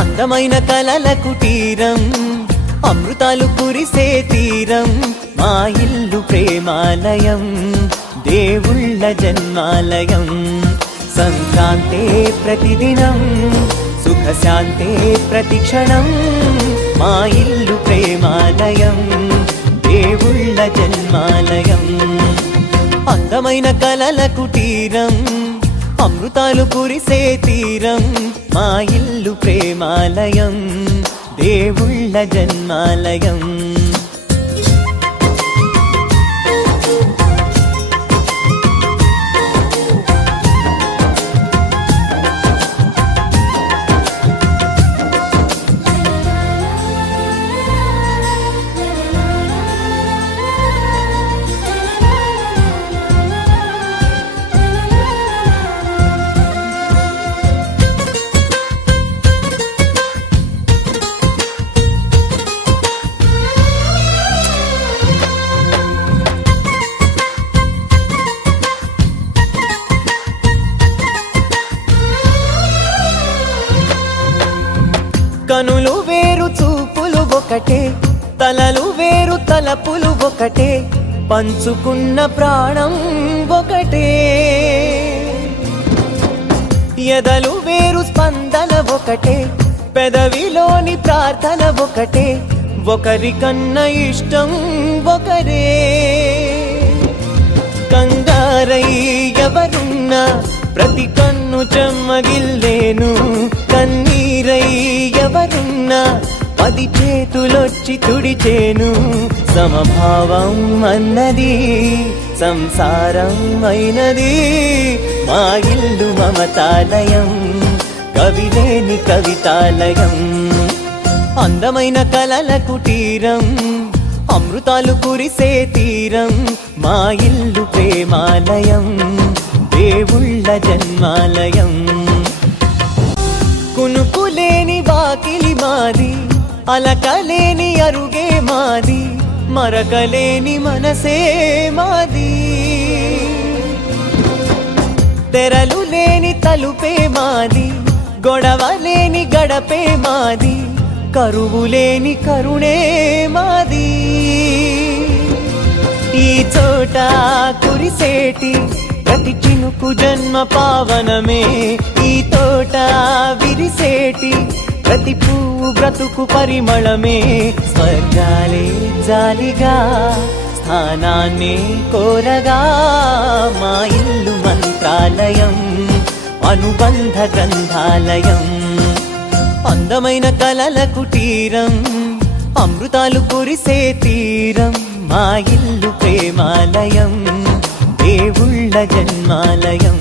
అందమైన కలల కుటీరం, అమృతాలు కురిసే తీరం, మా ఇల్లు ప్రేమాలయం, దేవుళ్ళ జన్మాలయం. సంక్రాంతే ప్రతిదినం, సుఖశాంతే ప్రతిక్షణం, మా ఇల్లు ప్రేమాలయం, దేవుళ్ళ జన్మాలయం. అందమైన కలల కుటీరం, అమృతాలు కురిసే తీరం, మా ఇల్లు ప్రేమాలయం, దేవుళ్ళ జన్మాలయం. కనులు వేరు చూపులు ఒకటే, తలలు వేరు తలపులు ఒకటే, పంచుకున్న ప్రాణం ఒకటే. ఎదలు వేరు స్పందన ఒకటే, పెదవిలోని ప్రార్థన ఒకటే, ఒకరికన్నా ఇష్టం ఒకరే. కంగారై ఎవరున్నా ప్రతి కన్ను చెమ్మగిల్లేను, కన్నీరై ఎవరున్నా 10 చేతులొచ్చి తుడిచేను. సమభావం అన్నది సంసారం అయినది, మా ఇల్లు మమతాలయం, కవిలేని కవితాలయం. అందమైన కలల కుటీరం, అమృతాలు కురిసే తీరం, మా ఇల్లు ప్రేమాలయం, దేవుళ్ళ జన్మాలయం. కునుకులేని వాకిలి మాది, అలకలేని అరుగే మాది, మరకలేని మనసే మాది. తెరలు లేని తలుపే మాది, గొడవలేని గడపే మాది, కరువులేని కరుణే మాది. ఈ చోట కురిసేటి ప్రతి చినుకు జన్మ పావనమే, ఈ తోట విరిసేటి ప్రతి పువ్వు బ్రతుకు పరిమళమే. స్వర్గాలే జాలిగా స్థానాన్ని కోరగా, మా ఇల్లు మంత్రాలయం, అనుబంధ గ్రంథాలయం. అందమైన కలల కుటీరం, అమృతాలు కురిసే తీరం, మా ఇల్లు ప్రేమాలయం, దేవుళ్ళ జన్మాలయం.